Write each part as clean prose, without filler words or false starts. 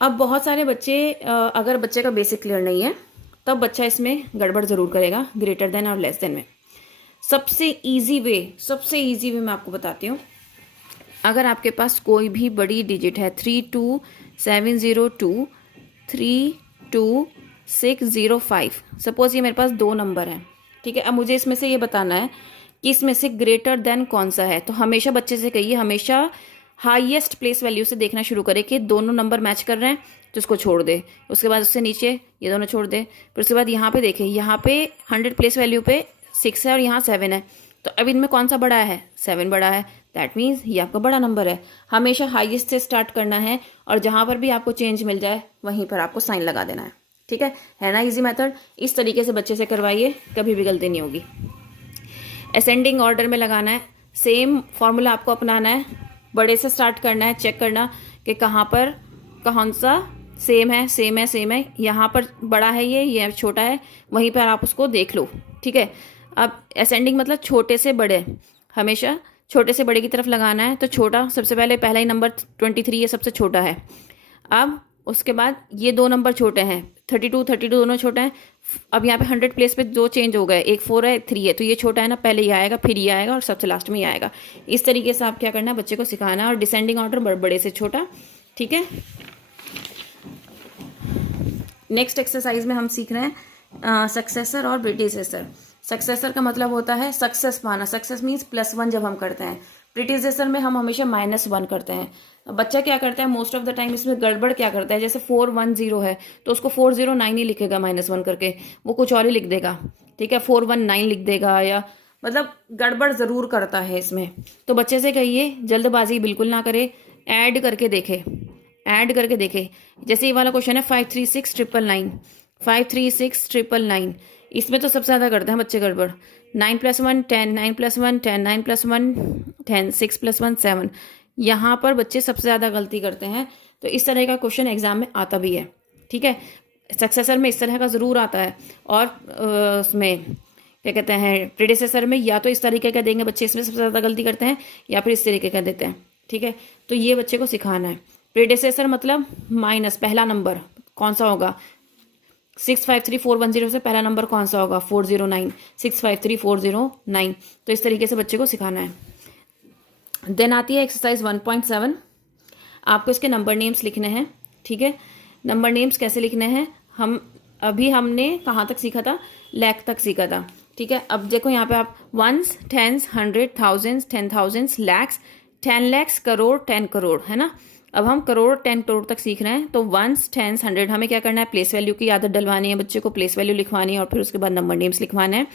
अब बहुत सारे बच्चे अगर बच्चे का बेसिक क्लियर नहीं है तब बच्चा इसमें गड़बड़ ज़रूर करेगा ग्रेटर देन और लेस देन में। सबसे इजी वे मैं आपको बताती हूँ। अगर आपके पास कोई भी बड़ी डिजिट है 32702 32605, सपोज ये मेरे पास दो नंबर है, ठीक है। अब मुझे इसमें से ये बताना है कि इसमें से ग्रेटर देन कौन सा है। तो हमेशा बच्चे से कहिए, हमेशा हाईएस्ट प्लेस वैल्यू से देखना शुरू करे कि दोनों नंबर मैच कर रहे हैं तो उसको छोड़ दे। उसके बाद उससे नीचे ये दोनों छोड़ दे। फिर उसके बाद यहाँ पे देखे, यहाँ पे 100 प्लेस वैल्यू पे 6 है और यहाँ 7 है, तो अब इनमें कौन सा बड़ा है? 7 बड़ा है। दैट मीन्स ये आपका बड़ा नंबर है। हमेशा हाईएस्ट से स्टार्ट करना है और जहाँ पर भी आपको चेंज मिल जाए वहीं पर आपको साइन लगा देना है, ठीक है ना। Easy method. इस तरीके से बच्चे से करवाइए, कभी भी गलती नहीं होगी। असेंडिंग ऑर्डर में लगाना है, सेम फॉर्मूला आपको अपनाना है। बड़े से स्टार्ट करना है, चेक करना कि कहाँ पर कौन सा सेम है। यहाँ पर बड़ा है, ये छोटा है, वहीं पर आप उसको देख लो, ठीक है। अब असेंडिंग मतलब छोटे से बड़े, हमेशा छोटे से बड़े की तरफ लगाना है। तो छोटा, सबसे पहले पहला ही नंबर 23, ये सबसे छोटा है। अब उसके बाद ये दो नंबर छोटे हैं, 32 दोनों छोटे हैं। अब यहाँ पे 100 प्लेस पे दो चेंज हो गए, एक 4 है एक 3 है, तो ये छोटा है ना, पहले ये आएगा फिर ये आएगा और सबसे लास्ट में ये आएगा। इस तरीके से आप क्या करना है, बच्चे को सिखाना है। और डिसेंडिंग ऑर्डर बड़े से छोटा, ठीक है। नेक्स्ट एक्सरसाइज में हम सीख रहे हैं सक्सेसर और प्रीडिसेसर। सक्सेसर का मतलब होता है सक्सेस पाना, सक्सेस मीन्स +1 जब हम करते हैं। प्रीडिसेसर में हम हमेशा -1 करते हैं। बच्चा क्या करता है मोस्ट ऑफ द टाइम, इसमें गड़बड़ क्या करता है, जैसे 410 है तो उसको 409 ही लिखेगा -1 करके, वो कुछ और ही लिख देगा, ठीक है, 419 लिख देगा, या मतलब गड़बड़ ज़रूर करता है इसमें। तो बच्चे से कहिए जल्दबाजी बिल्कुल ना करे, ऐड करके देखे। जैसे ये वाला क्वेश्चन है 536,999, 536,999, इसमें तो सबसे ज़्यादा करते हैं बच्चे गड़बड़। 9 + 1 10, 9 + 1 10, 9 + 1 10, 6 + 1 7, यहाँ पर बच्चे सबसे ज़्यादा गलती करते हैं। तो इस तरह का क्वेश्चन एग्जाम में आता भी है, ठीक है। सक्सेसर में इस तरह का ज़रूर आता है, और उसमें क्या कहते हैं प्रीडिसेसर में या तो इस तरीके का देंगे बच्चे, इसमें सबसे ज़्यादा गलती करते हैं, या फिर इस तरीके का देते हैं, ठीक है। तो ये बच्चे को सिखाना है। प्रीडिसेसर मतलब माइनस, पहला नंबर कौन सा होगा, 653,410 से पहला नंबर कौन सा होगा, 409, 653,409। तो इस तरीके से बच्चे को सिखाना है। देन आती है एक्सरसाइज 1.7। आपको इसके नंबर नेम्स लिखने हैं, ठीक है। नंबर नेम्स कैसे लिखने हैं, हमने कहाँ तक सीखा था, लैख तक सीखा था, ठीक है। अब देखो यहाँ पे आप ones, tens, 100, thousands, 10,000, lakhs, 10 lakhs, crore, 10 crore, है ना। अब हम करोड़ 10 करोड़ तक सीख रहे हैं। तो वंस, टेंस, 100, हमें क्या करना है, प्लेस वैल्यू की आदत डलवानी है, बच्चे को प्लेस वैल्यू लिखवानी है और फिर उसके बाद नंबर नेम्स लिखवाना है।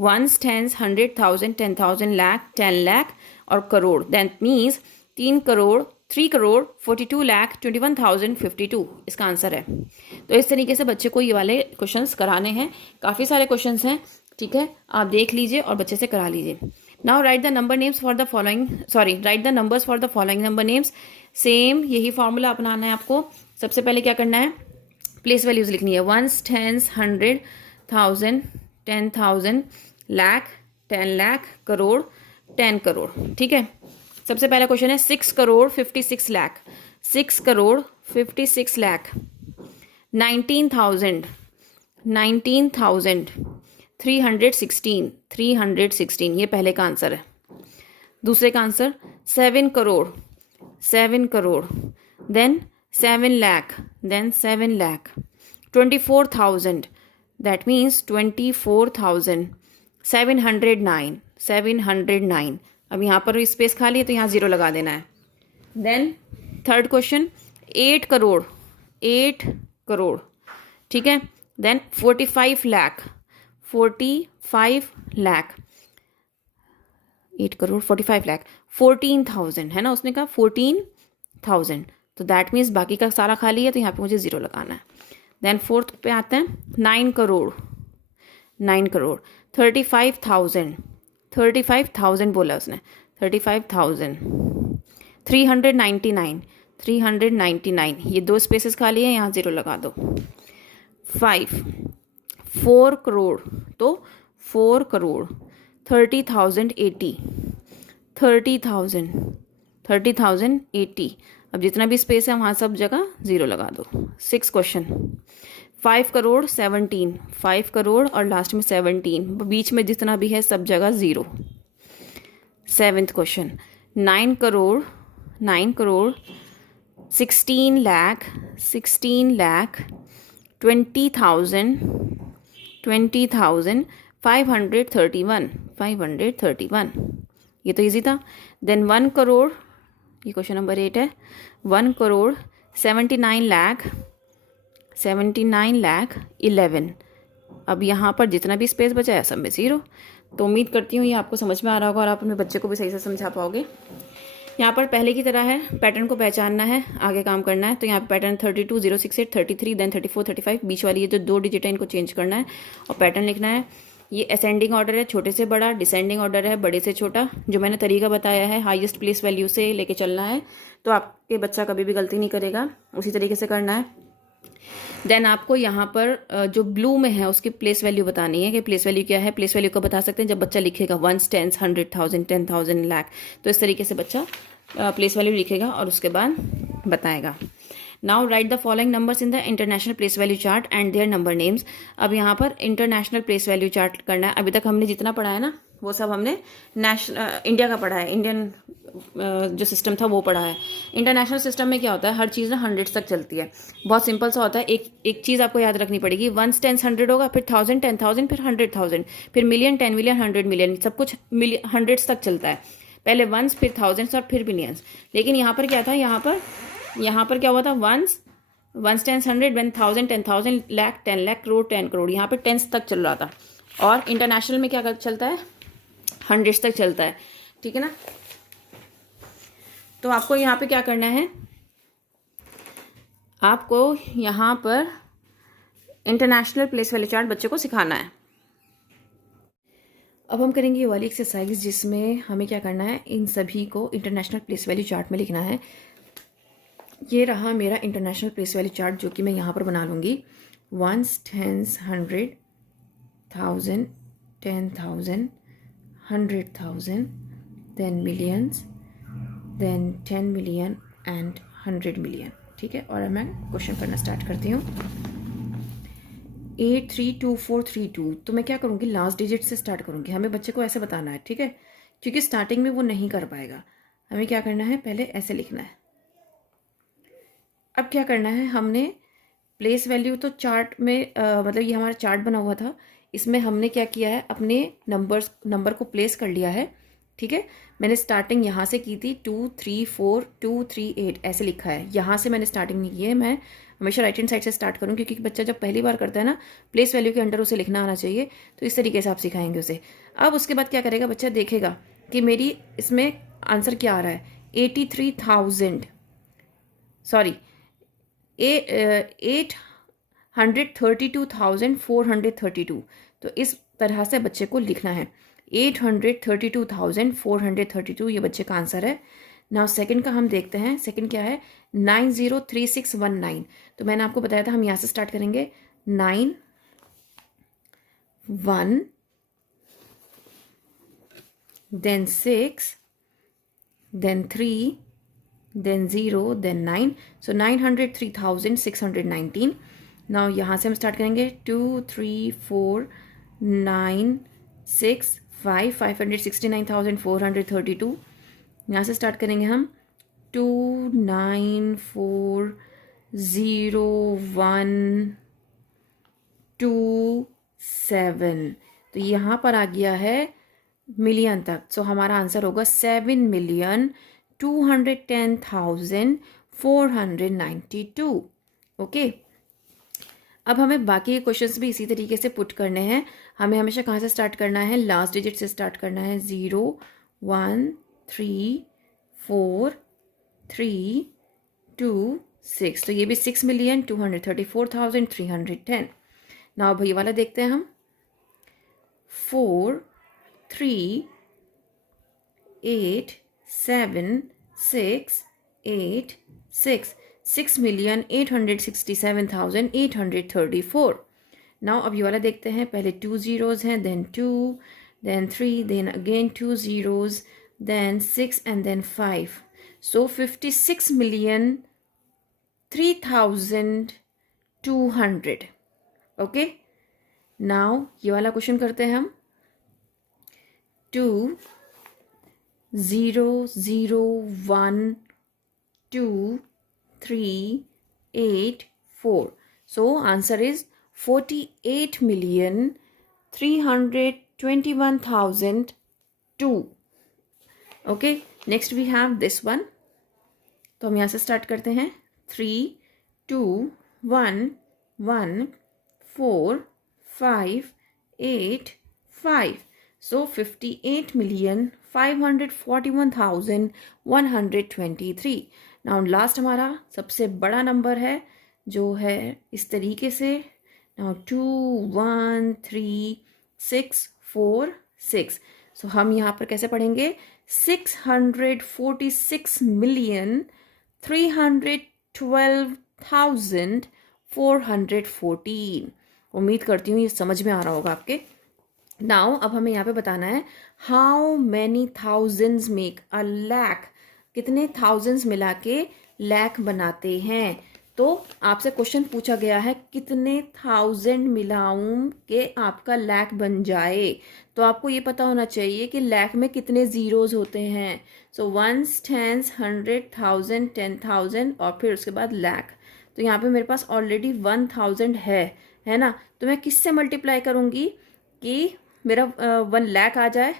वंस, टेंस, 100, 1000, 10,000, लैख, 10 लाख और करोड़। दैट मीन्स 3 करोड़ 42,21,052 इसका आंसर है। तो इस तरीके से बच्चे को ये वाले क्वेश्चंस कराने हैं। काफ़ी सारे क्वेश्चंस हैं, ठीक है, आप देख लीजिए और बच्चे से करा लीजिए। Now write the number names for the following, right the numbers for the following number names. Same यही फॉर्मूला अपनाना है आपको। सबसे पहले क्या करना है, प्लेस वैल्यूज लिखनी है। वंस, टेंस, 100, 1000, 10,000, लाख, 10 लाख, करोड़, 10 करोड़, ठीक है। सबसे पहला क्वेश्चन है 6 करोड़ 56 लाख, 6 करोड़ 56 लाख, 19,000, 316, 316, ये पहले का आंसर है। दूसरे का answer 7 crore, 7 crore, then 7 lakh, then 7 lakh, 24,000, that means 24,709, 709। अब यहाँ पर स्पेस खाली है तो यहाँ 0 लगा देना है। Then third question 8 crore, 8 crore, ठीक है। देन 45 लाख, 45 लाख, 8 करोड़ 45 लाख, 14,000 है ना, उसने कहा 14,000, तो दैट मीन्स बाकी का सारा खाली है तो यहाँ पे मुझे 0 लगाना है। देन फोर्थ पे आते हैं 9 करोड़, 9 करोड़, 35,000, 35,000 बोला उसने, 35,000, 399, 399, ये दो स्पेसेस खाली है, यहाँ 0 लगा दो। 4 करोड़, तो 4 करोड़, 30,080, 30,000, 30,080, अब जितना भी स्पेस है वहाँ सब जगह 0 लगा दो। 6 क्वेश्चन। 5 करोड़ 17, 5 करोड़ और लास्ट में 17, बीच में जितना भी है सब जगह 0। 7th question. 9 करोड़ 16 लाख 20,000 531। ये तो इजी था। देन 1 करोड़, ये क्वेश्चन नंबर 8 है। 1 करोड़ 79 लाख 11। अब यहाँ पर जितना भी स्पेस बचा है सब में 0। तो उम्मीद करती हूँ ये आपको समझ में आ रहा होगा और आप अपने बच्चे को भी सही से समझा पाओगे। यहाँ पर पहले की तरह है, पैटर्न को पहचानना है, आगे काम करना है। तो यहाँ पर पैटर्न 32, 068, 33, देन 34, 35, बीच वाली ये जो 2 डिजिट है इनको चेंज करना है और पैटर्न लिखना है। ये असेंडिंग ऑर्डर है, छोटे से बड़ा, डिसेंडिंग ऑर्डर है, बड़े से छोटा। जो मैंने तरीका बताया है हाईएस्ट प्लेस वैल्यू से लेके चलना है, तो आपके बच्चा कभी भी गलती नहीं करेगा, उसी तरीके से करना है। देन आपको यहाँ पर जो ब्लू में है उसकी प्लेस वैल्यू बतानी है कि प्लेस वैल्यू क्या है। प्लेस वैल्यू को बता सकते हैं जब बच्चा लिखेगा 1, 10, 100,000, 10,000, लाख। तो इस तरीके से बच्चा प्लेस वैल्यू लिखेगा और उसके बाद बताएगा। Now write the following numbers in the international place value chart and their number names. अब यहाँ पर इंटरनेशनल प्लेस वैल्यू चार्ट करना है। अभी तक हमने जितना पढ़ा है ना वो सब हमने इंडिया का पढ़ा है, इंडियन जो सिस्टम था वो पढ़ा है। इंटरनेशनल सिस्टम में क्या होता है, हर चीज़ ना 100 तक चलती है। बहुत सिंपल सा होता है। एक चीज़ आपको याद रखनी पड़ेगी, 1, 10, 100 होगा, फिर 1000, 10,000, फिर 100,000, फिर मिलियन, 10 मिलियन, 100 मिलियन, सब कुछ 100 तक चलता है। पहले वंस, फिर थाउजेंड्स और फिर बिलियंस। लेकिन यहाँ पर क्या था, यहाँ पर क्या हुआ था, वंस, 10, 100, 10,000, 10,000, लाख, 10 लाख, करोड़, 10 करोड़, यहाँ पर टेंस तक चल रहा था। और इंटरनेशनल में क्या चलता है, 100 तक चलता है। ठीक है ना। तो आपको यहाँ पे क्या करना है, आपको यहाँ पर इंटरनेशनल प्लेस वैल्यू चार्ट बच्चे को सिखाना है। अब हम करेंगे ये वाली एक्सरसाइज जिसमें हमें क्या करना है, इन सभी को इंटरनेशनल प्लेस वैल्यू चार्ट में लिखना है। ये रहा मेरा इंटरनेशनल प्लेस वैल्यू चार्ट जो कि मैं यहाँ पर बना लूँगी। 1, 10, 100, 1000, 10,000, 100,000, then millions, then 10 million and 100 million। ठीक है। और मैं क्वेश्चन करना स्टार्ट करती हूँ। 832432। तो मैं क्या करूँगी, लास्ट डिजिट से स्टार्ट करूँगी। हमें बच्चे को ऐसे बताना है, ठीक है, क्योंकि स्टार्टिंग में वो नहीं कर पाएगा। हमें क्या करना है, पहले ऐसे लिखना है। अब क्या करना है, हमने प्लेस वैल्यू तो चार्ट में मतलब ये हमारा चार्ट बना हुआ था, इसमें हमने क्या किया है, अपने नंबर को प्लेस कर लिया है। ठीक है। मैंने स्टार्टिंग यहाँ से की थी, 2, 3, 4, 2, 3, 8 ऐसे लिखा है। यहाँ से मैंने स्टार्टिंग नहीं की है। मैं हमेशा राइट हैंड साइड से स्टार्ट करूँ, क्योंकि बच्चा जब पहली बार करता है ना, प्लेस वैल्यू के अंडर उसे लिखना आना चाहिए। तो इस तरीके से आप सिखाएंगे उसे। अब उसके बाद क्या करेगा, बच्चा देखेगा कि मेरी इसमें आंसर क्या आ रहा है, 83,000, सॉरी 832,432। तो इस तरह से बच्चे को लिखना है, 832,432 ये बच्चे का आंसर है। नाउ सेकंड का हम देखते हैं। सेकंड क्या है, 903619। तो मैंने आपको बताया था हम यहाँ से स्टार्ट करेंगे, 9, 1, then 6, then 3, then 0, then 9, so 903,619। Now यहाँ से हम स्टार्ट करेंगे, 2, 3, 4, 9, 6, 5, 569,432। यहाँ से स्टार्ट करेंगे हम, 2, 9, 4, 0, 1, 2, 7। तो यहाँ पर आ गया है मिलियन तक। सो हमारा आंसर होगा 7,210,492। ओके। अब हमें बाकी क्वेश्चंस भी इसी तरीके से पुट करने हैं। हमें हमेशा कहाँ से स्टार्ट करना है, लास्ट डिजिट से स्टार्ट करना है। 0, 1, 3, 4, 3, 2, 6। तो ये भी 6,234,310। नाउ भैया वाला देखते हैं हम, 4, 3, 8, 7, 6, 8, 6, 6,867,834। नाउ अब ये वाला देखते हैं। पहले 2 zeros हैं, then 2, then 3, then again 2 zeros, then 6 and then 5। So 56,03,200. Okay, now ये वाला क्वेश्चन करते हैं हम. 2,0,01,2,3,8,4. So answer is 48,321,002. Okay, next we have this one. तो हम यहाँ से स्टार्ट करते हैं. 3,2,1,1,4,5,8,5. So 58,541,123. नाउ लास्ट हमारा सबसे बड़ा नंबर है जो है इस तरीके से. नाउ 2,1,3,6,4,6. सो हम यहाँ पर कैसे पढ़ेंगे? 646,312,414. उम्मीद करती हूँ ये समझ में आ रहा होगा आपके. नाउ अब हमें यहाँ पे बताना है how many thousands make a lakh. कितने थाउजेंड्स मिला के लैख बनाते हैं. तो आपसे क्वेश्चन पूछा गया है कितने थाउजेंड मिलाऊं कि आपका लैख बन जाए. तो आपको ये पता होना चाहिए कि लैख में कितने जीरोज होते हैं. सो वंस, टेंस, 100,000, 10,000 और फिर उसके बाद लैख. तो यहाँ पे मेरे पास ऑलरेडी 1,000 है ना. तो मैं किससे मल्टीप्लाई करूँगी कि मेरा 1 लाख आ जाए,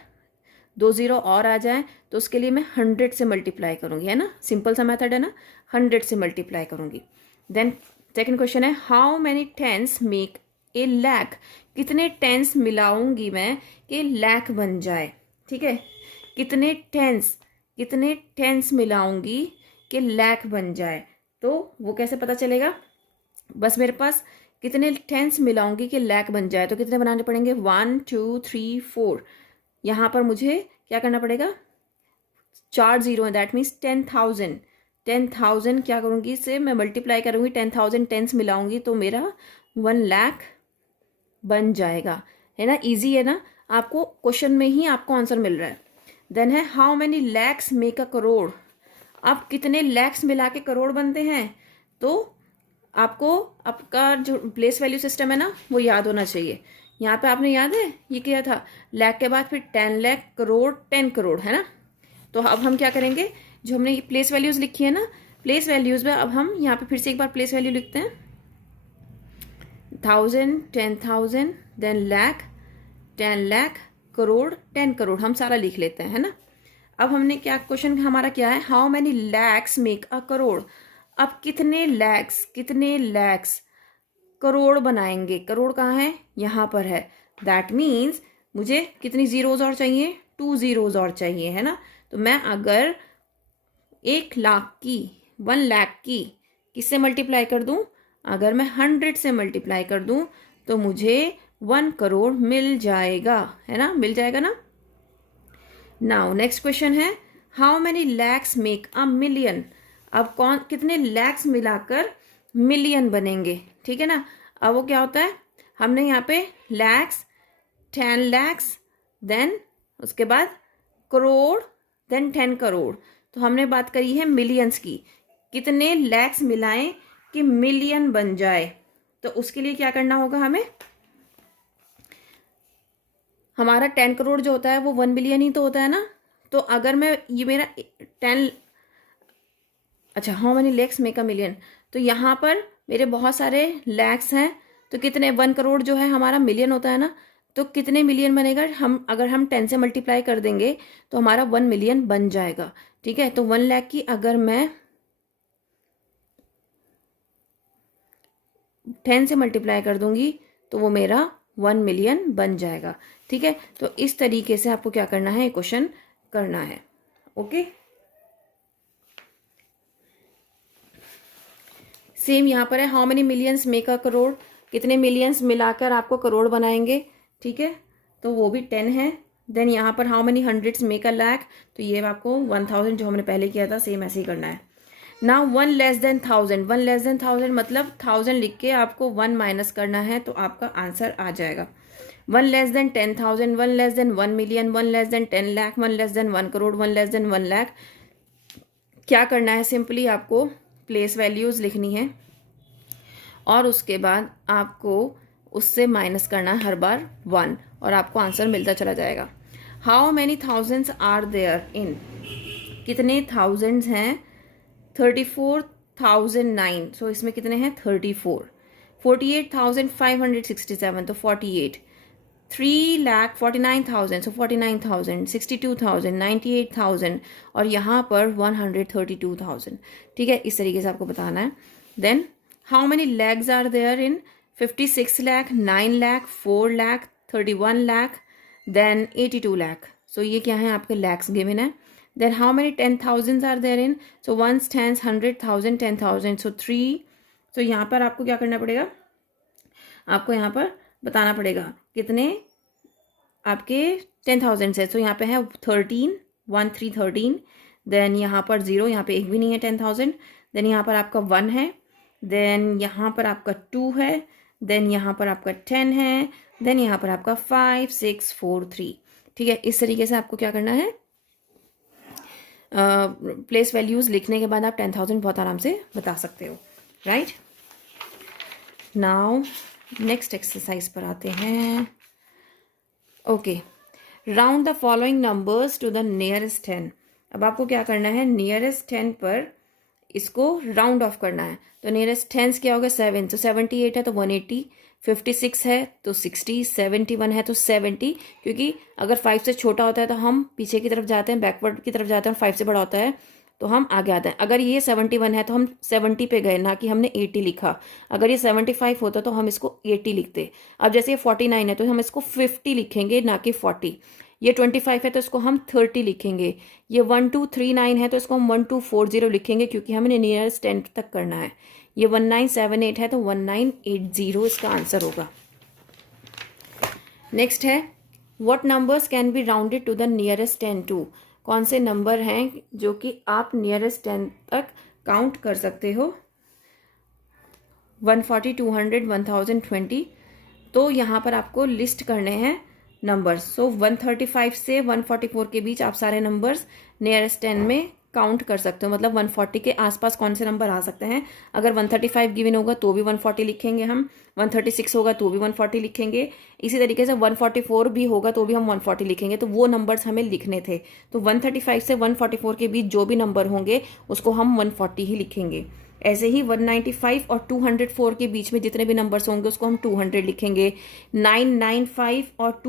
2 जीरो और आ जाए. तो उसके लिए मैं 100 से मल्टीप्लाई करूँगी, है ना. सिंपल सा मेथड है ना. 100 से मल्टीप्लाई करूँगी. देन सेकेंड क्वेश्चन है how many tens make a lakh. कितने टेंस मिलाऊंगी मैं कि लैख बन जाए. ठीक है, कितने टेंस मिलाऊंगी कि लैख बन जाए. तो वो कैसे पता चलेगा? बस मेरे पास कितने टेंस मिलाऊंगी कि लैख बन जाए. तो कितने बनाने पड़ेंगे? 1 2 3 4. यहाँ पर मुझे क्या करना पड़ेगा? 4 जीरो है, दैट मीन्स 10,000. 10,000 क्या करूँगी? इससे मैं मल्टीप्लाई करूँगी, 10,000 टेंस मिलाऊंगी तो मेरा 1 लाख बन जाएगा. है ना, इजी है ना. आपको क्वेश्चन में ही आपको आंसर मिल रहा है. देन है how many lakhs make a crore. अब कितने लैक्स मिला के करोड़ बनते हैं. तो आपको आपका जो प्लेस वैल्यू सिस्टम है ना वो याद होना चाहिए. यहाँ पे आपने याद है ये क्या था? लाख के बाद फिर 10 लाख, करोड़, 10 करोड़, है ना. तो अब हम क्या करेंगे? जो हमने ये प्लेस वैल्यूज लिखी है ना, प्लेस वैल्यूज में अब हम यहाँ पे फिर से एक बार प्लेस वैल्यू लिखते हैं. 1,000, 10,000, देन लाख, 10 लाख, करोड़, 10 करोड़. हम सारा लिख लेते हैं, है ना. अब हमने क्या, क्वेश्चन हमारा क्या है? How many lakhs make a crore. अब कितने लैक्स करोड़ बनाएंगे. करोड़ कहाँ है? यहाँ पर है. दैट मीन्स मुझे कितनी जीरोज और चाहिए? 2 जीरोज और चाहिए, है ना. तो मैं अगर 1 लाख की, 1 लाख की किससे मल्टीप्लाई कर दूं? अगर मैं 100 से मल्टीप्लाई कर दूं तो मुझे 1 करोड़ मिल जाएगा, है ना. मिल जाएगा ना. नाउ नेक्स्ट क्वेश्चन है how many lakhs make a million. अब कितने लैक्स मिलाकर मिलियन बनेंगे. ठीक है ना. अब वो क्या होता है? हमने यहाँ पे लैक्स, 10 लैक्स, देन उसके बाद करोड़, देन 10 करोड़. तो हमने बात करी है मिलियंस की. कितने लैक्स मिलाएं कि मिलियन बन जाए. तो उसके लिए क्या करना होगा हमें? हमारा 10 करोड़ जो होता है वो 1 मिलियन ही तो होता है ना. तो अगर मैं ये मेरा 10, अच्छा, how many lakhs make a million. तो यहाँ पर मेरे बहुत सारे लैक्स हैं. तो कितने? 1 करोड़ जो है हमारा मिलियन होता है ना. तो कितने मिलियन बनेगा? अगर हम 10 से मल्टीप्लाई कर देंगे तो हमारा 1 मिलियन बन जाएगा. ठीक है. तो 1 लाख की अगर मैं 10 से मल्टीप्लाई कर दूंगी तो वो मेरा 1 मिलियन बन जाएगा. ठीक है. तो इस तरीके से आपको क्या करना है? क्वेश्चन करना है. ओके. सेम यहाँ पर है how many millions make a crore. कितने मिलियंस मिलाकर आपको करोड़ बनाएंगे. ठीक है. तो वो भी 10 है. देन यहाँ पर how many hundreds make a lakh. तो ये आपको 1,000 जो हमने पहले किया था सेम ऐसे ही करना है. Now 1 less than 1,000. 1 less than 1,000 मतलब 1,000 लिख के आपको 1 माइनस करना है तो आपका आंसर आ जाएगा. 1 less than 10,000, 1 less than 1 million, 1 less than 10 lakh, 1 less than 1 crore, 1 less than 1 lakh. क्या करना है, सिंपली आपको प्लेस वैल्यूज़ लिखनी है और उसके बाद आपको उससे माइनस करना है हर बार 1 और आपको आंसर मिलता चला जाएगा। How many thousands are there in, कितने थाउजेंड्स हैं, 34,009, सो इसमें कितने हैं 34, 48,567 तो 48, 3,49,000 सो 49,000, 62,000, 98,000 और यहाँ पर 132,000। ठीक है, इस तरीके से आपको बताना है। Then how many lakhs are there in 56 lakh, 9 lakh, 4 lakh, 31 lakh, then 82 lakh. So ये क्या है, आपके लैक्स गिवन है। Then how many 10,000 are there in, so 1s, 10s, 100,000, 10,000 so 3। तो यहाँ पर आपको क्या करना पड़ेगा, आपको यहाँ पर बताना पड़ेगा कितने आपके 10,000 से। तो यहाँ पे है 13, 1 3 13, देन यहाँ पर 0, यहाँ पे एक भी नहीं है 10,000, देन यहाँ पर आपका 1 है, देन यहाँ पर आपका 2 है, देन यहाँ पर आपका 10 है, देन यहाँ पर आपका 5 6 4 3। ठीक है, इस तरीके से आपको क्या करना है, प्लेस वैल्यूज़ लिखने के बाद आप 10,000 बहुत आराम से बता सकते हो। राइट, नाउ नेक्स्ट एक्सरसाइज पर आते हैं। Okay, round the following numbers to the nearest 10। अब आपको क्या करना है, नियरेस्ट 10 पर इसको राउंड ऑफ करना है। तो नियरेस्ट 10 क्या होगा, 7, तो 78 है तो 180, 56 है तो 60, 71 है तो 70, क्योंकि अगर 5 से छोटा होता है तो हम पीछे की तरफ जाते हैं, बैकवर्ड की तरफ जाते हैं, और 5 से बड़ा होता है तो हम आगे आते हैं। अगर ये 71 है तो हम 70 पे गए, ना कि हमने 80 लिखा। अगर ये 75 होता तो हम इसको 80 लिखते। अब जैसे ये 49 है तो हम इसको 50 लिखेंगे, ना कि 40। ये 25 है तो इसको हम 30 लिखेंगे। ये 1239 है तो इसको हम 1240 लिखेंगे, क्योंकि हमें नियरेस्ट 10 तक करना है। ये 1978 है तो 1980 इसका आंसर होगा। नेक्स्ट है, what numbers can be rounded to the nearest 10 too. कौन से नंबर हैं जो कि आप नियरेस्ट 10 तक काउंट कर सकते हो। 140, 200, 1020। तो यहाँ पर आपको लिस्ट करने हैं नंबर्स। सो 135 से 144 के बीच आप सारे नंबर्स नियरेस्ट 10 में काउंट कर सकते हो। मतलब 140 के आसपास कौन से नंबर आ सकते हैं। अगर 135 गिवन होगा तो भी 140 लिखेंगे हम, 136 होगा तो भी 140 लिखेंगे। इसी तरीके से 144 भी होगा तो भी हम 140 लिखेंगे। तो वो नंबर्स हमें लिखने थे। तो 135 से 144 के बीच जो भी नंबर होंगे उसको हम 140 ही लिखेंगे। ऐसे ही 195 और 204 के बीच में जितने भी नंबर्स होंगे उसको हम 200 लिखेंगे। 995 और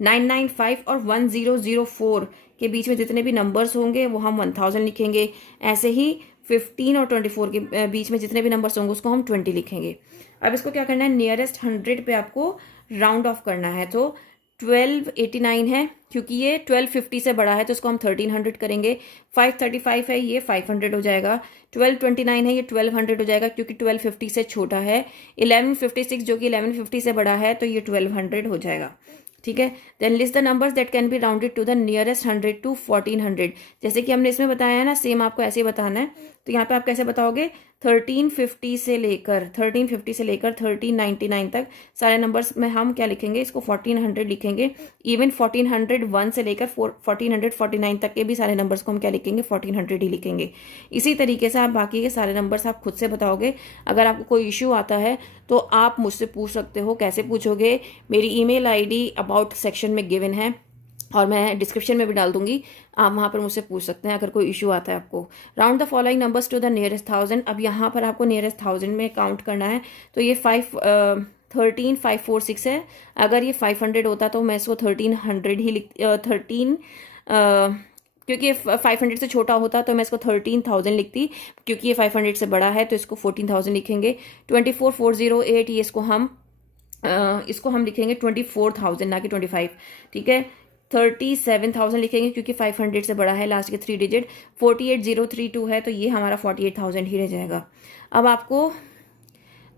995 और 1004 के बीच में जितने भी नंबर्स होंगे वो हम 1000 लिखेंगे। ऐसे ही 15 और 24 के बीच में जितने भी नंबर्स होंगे उसको हम 20 लिखेंगे। अब इसको क्या करना है, नियरेस्ट 100 पे आपको राउंड ऑफ करना है। तो 1289 है, क्योंकि ये 1250 से बड़ा है तो इसको हम 1300 करेंगे। 535 है, ये 500 हो जाएगा। 1229 है, ये 1200 हो जाएगा क्योंकि 1250 से छोटा है। 1156 जो कि 1150 से बड़ा है तो ये 1200 हो जाएगा। ठीक है, then list the numbers that can be rounded to the nearest 100 to 1400। जैसे कि हमने इसमें बताया है ना, सेम आपको ऐसे ही बताना है। तो यहाँ पे आप कैसे बताओगे, 1350 से लेकर 1399 तक सारे नंबर्स में हम क्या लिखेंगे, इसको 1400 लिखेंगे। इवन 1401 से लेकर 1449 तक के भी सारे नंबर्स को हम क्या लिखेंगे, 1400 ही लिखेंगे। इसी तरीके से आप बाकी के सारे नंबर्स आप खुद से बताओगे। अगर आपको कोई इश्यू आता है तो आप मुझसे पूछ सकते हो। कैसे पूछोगे, मेरी ईमेल आईडी अबाउट सेक्शन में गिवन है और मैं डिस्क्रिप्शन में भी डाल दूंगी, आप वहाँ पर मुझसे पूछ सकते हैं अगर कोई इशू आता है आपको। Round the following numbers to the nearest 1000। अब यहाँ पर आपको नियरेस्ट 1000 में काउंट करना है। तो ये 13546 है। अगर ये 500 होता तो मैं इसको 1300 ही क्योंकि 500 से छोटा होता तो मैं इसको 13,000 लिखती। क्योंकि ये 500 से बड़ा है तो इसको 14,000 लिखेंगे। 24408 ये इसको हम लिखेंगे 24,000 ना कि 25। ठीक है, 37,000 लिखेंगे क्योंकि 500 से बड़ा है, लास्ट के 3 डिजिट। 48032 है तो ये हमारा 48,000 ही रह जाएगा। अब आपको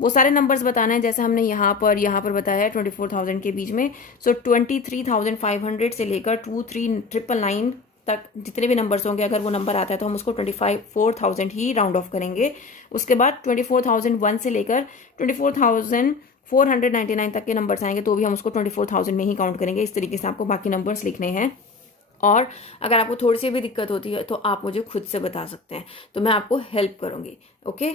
वो सारे नंबर्स बताना है जैसे हमने यहाँ पर बताया है 24,000 के बीच में। सो 23,500 से लेकर 23,999 तक जितने भी नंबर्स होंगे, अगर वो नंबर आता है तो हम उसको 24,000 ही राउंड ऑफ करेंगे। उसके बाद 24,001 से लेकर 24,499 तक के नंबर्स आएंगे तो भी हम उसको 24,000 में ही काउंट करेंगे। इस तरीके से आपको बाकी नंबर्स लिखने हैं। और अगर आपको थोड़ी सी भी दिक्कत होती है तो आप मुझे खुद से बता सकते हैं, तो मैं आपको हेल्प करूँगी। ओके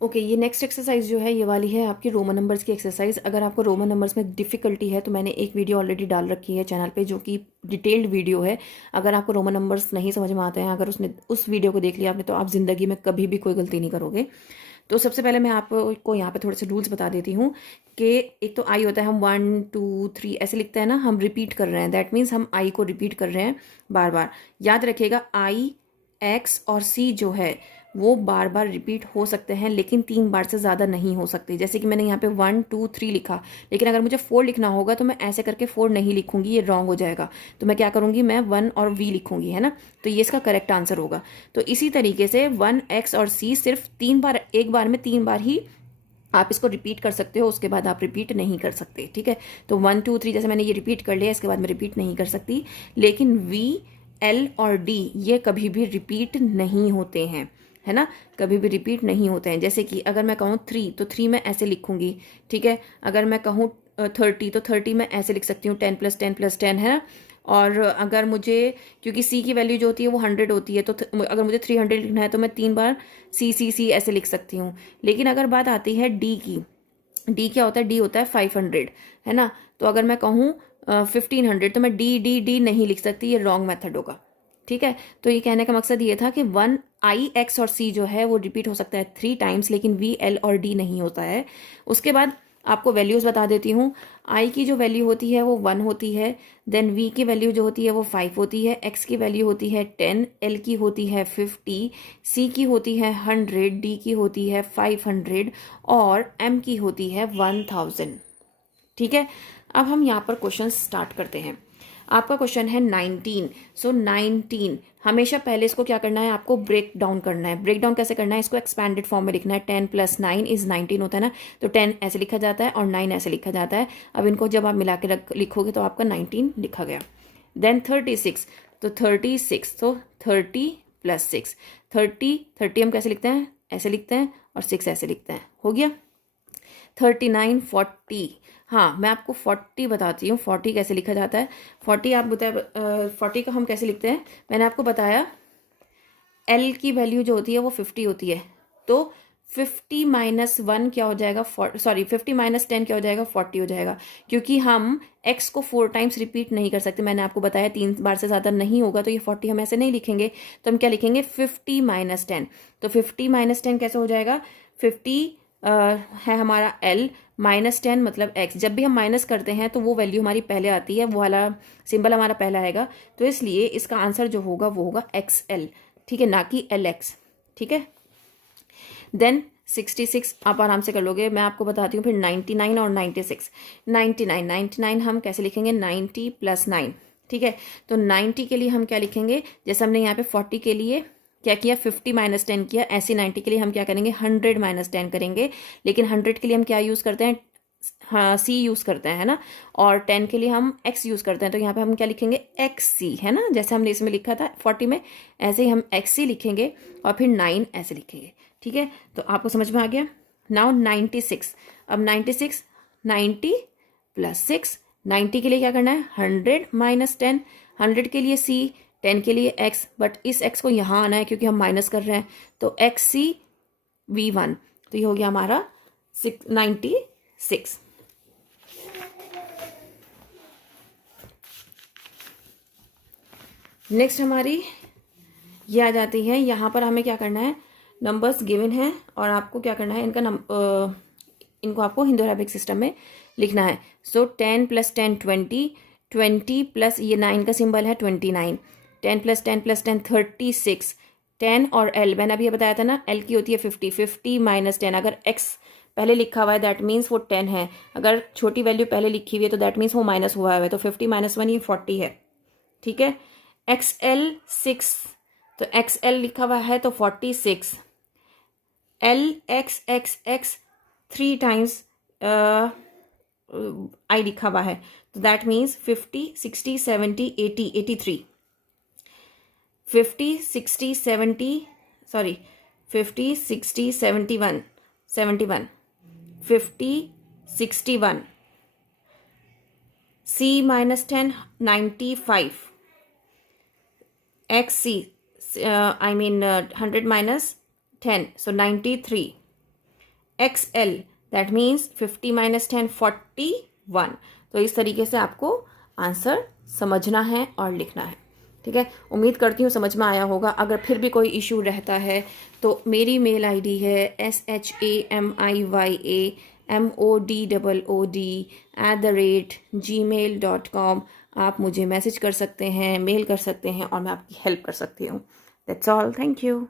ओके ये नेक्स्ट एक्सरसाइज जो है ये वाली है आपकी रोमन नंबर्स की एक्सरसाइज। अगर आपको रोमन नंबर्स में डिफ़िकल्टी है तो मैंने एक वीडियो ऑलरेडी डाल रखी है चैनल पे, जो कि डिटेल्ड वीडियो है। अगर आपको रोमन नंबर्स नहीं समझ में आते हैं, अगर उस वीडियो को देख लिया आपने, तो आप ज़िंदगी में कभी भी कोई गलती नहीं करोगे। तो सबसे पहले मैं आपको यहाँ पे थोड़े से रूल्स बता देती हूँ कि एक तो आई होता है, हम 1 2 3 ऐसे लिखते हैं ना, हम रिपीट कर रहे हैं, दैट मीन्स हम आई को रिपीट कर रहे हैं बार बार। याद रखिएगा आई, एक्स और सी जो है वो बार बार रिपीट हो सकते हैं, लेकिन 3 बार से ज़्यादा नहीं हो सकते। जैसे कि मैंने यहाँ पे 1 2 3 लिखा, लेकिन अगर मुझे 4 लिखना होगा तो मैं ऐसे करके 4 नहीं लिखूंगी, ये रॉन्ग हो जाएगा। तो मैं क्या करूँगी, मैं 1 और वी लिखूंगी, है ना, तो ये इसका करेक्ट आंसर होगा। तो इसी तरीके से 1 एक्स और सी सिर्फ 3 बार, एक बार में 3 बार ही आप इसको रिपीट कर सकते हो, उसके बाद आप रिपीट नहीं कर सकते। ठीक है, तो 1 2 3 जैसे मैंने ये रिपीट कर लिया, इसके बाद मैं रिपीट नहीं कर सकती। लेकिन वी, एल और डी ये कभी भी रिपीट नहीं होते हैं, है ना, कभी भी रिपीट नहीं होते हैं। जैसे कि अगर मैं कहूँ 3 तो 3 मैं ऐसे लिखूंगी। ठीक है, अगर मैं कहूँ 30 तो 30 मैं ऐसे लिख सकती हूँ, 10 + 10 + 10, है ना। और अगर मुझे, क्योंकि सी की वैल्यू जो होती है वो 100 होती है, तो अगर मुझे 300 लिखना है तो मैं 3 बार सी ऐसे लिख सकती हूँ। लेकिन अगर बात आती है डी की, डी क्या होता है, डी होता है 500, है ना। तो अगर मैं कहूँ 1500 तो मैं डी डी डी नहीं लिख सकती, ये रॉन्ग मेथड होगा। ठीक है, तो ये कहने का मकसद ये था कि 1 आई, एक्स और सी जो है वो रिपीट हो सकता है 3 टाइम्स, लेकिन वी, एल और डी नहीं होता है। उसके बाद आपको वैल्यूज़ बता देती हूँ। आई की जो वैल्यू होती है वो 1 होती है, देन वी की वैल्यू जो होती है वो 5 होती है, एक्स की वैल्यू होती है 10, एल की होती है 50, सी की होती है 100, डी की होती है 500 और एम की होती है 1000। ठीक है, अब हम यहाँ पर क्वेश्चन स्टार्ट करते हैं। आपका क्वेश्चन है 19। सो 19 हमेशा पहले इसको क्या करना है, आपको ब्रेक डाउन करना है। ब्रेक डाउन कैसे करना है, इसको एक्सपैंडेड फॉर्म में लिखना है। 10 + 9 = 19 होता है ना, तो 10 ऐसे लिखा जाता है और 9 ऐसे लिखा जाता है। अब इनको जब आप मिला के लिखोगे तो आपका 19 लिखा गया। देन 36, तो 36, तो 30 + 6, 30 हम कैसे लिखते हैं, ऐसे लिखते हैं, और 6 ऐसे लिखते हैं, हो गया। 39 40, हाँ मैं आपको 40 बताती हूँ 40 कैसे लिखा जाता है। 40 आप बताए 40 का हम कैसे लिखते हैं, मैंने आपको बताया L की वैल्यू जो होती है वो 50 होती है, तो 50 - 1 क्या हो जाएगा, 50 - 10 क्या हो जाएगा, 40 हो जाएगा। क्योंकि हम x को 4 टाइम्स रिपीट नहीं कर सकते, मैंने आपको बताया 3 बार से ज़्यादा नहीं होगा, तो ये 40 हम ऐसे नहीं लिखेंगे, तो हम क्या लिखेंगे 50 - 10। तो 50 - 10 कैसे हो जाएगा, 50 है हमारा L, -10 मतलब x। जब भी हम माइनस करते हैं तो वो वैल्यू हमारी पहले आती है, वो वाला सिंबल हमारा पहला आएगा, तो इसलिए इसका आंसर जो होगा वो होगा XL। ठीक है, ना कि LX। ठीक है, देन 66 आप आराम से कर लोगे, मैं आपको बताती हूँ फिर 99 और 96। 99 हम कैसे लिखेंगे, 90 + 9। ठीक है, तो 90 के लिए हम क्या लिखेंगे, जैसे हमने यहाँ पे 40 के लिए क्या किया, 50 - 10 किया, ऐसे 90 के लिए हम क्या करेंगे, 100 - 10 करेंगे। लेकिन 100 के लिए हम क्या यूज़ करते हैं, हाँ सी यूज़ करते हैं, है ना, और 10 के लिए हम x यूज़ करते हैं, तो यहाँ पे हम क्या लिखेंगे XC, है ना, जैसे हमने इसमें लिखा था 40 में, ऐसे ही हम XC लिखेंगे और फिर 9 ऐसे लिखेंगे। ठीक है, तो आपको समझ में आ गया। नाउ 96, अब 96 90 + 6, 90 के लिए क्या करना है, 100 - 10, 100 के लिए C, 10 के लिए x, बट इस x को यहाँ आना है क्योंकि हम माइनस कर रहे हैं, तो XC V1, तो ये हो गया हमारा 96। नेक्स्ट हमारी ये आ जाती है, यहाँ पर हमें क्या करना है, नंबर्स गिवन है और आपको क्या करना है, इनको आपको हिंदू अरेबिक सिस्टम में लिखना है। सो 10 + 10 20, 20 प्लस ये 9 का सिंबल है 29, 10 + 10 + 10 36, 10 और L मैंने अभी ये बताया था ना, L की होती है 50, 50 - 10, अगर X पहले लिखा हुआ है दैट मीन्स वो 10 है, अगर छोटी वैल्यू पहले लिखी हुई है तो दैट मीन्स वो माइनस हुआ है, तो 50 - 1 ये 40 है। ठीक है, XL 6, तो XL लिखा हुआ है तो 46, LXXX 3 टाइम्स आई लिखा हुआ है, तो that means 50 60 70 80 83, 50 60 70 sorry 50 60 71 71, 50 61, C - 10 95, XC, I mean 100 minus 10, so 93. XL, that means 50 minus 10, 41. तो इस तरीके से आपको आंसर समझना है और लिखना है। ठीक है, उम्मीद करती हूँ समझ में आया होगा। अगर फिर भी कोई इशू रहता है तो मेरी मेल आईडी है shamiyamood@gmail.com। आप मुझे मैसेज कर सकते हैं, मेल कर सकते हैं और मैं आपकी हेल्प कर सकती हूँ। That's all, thank you.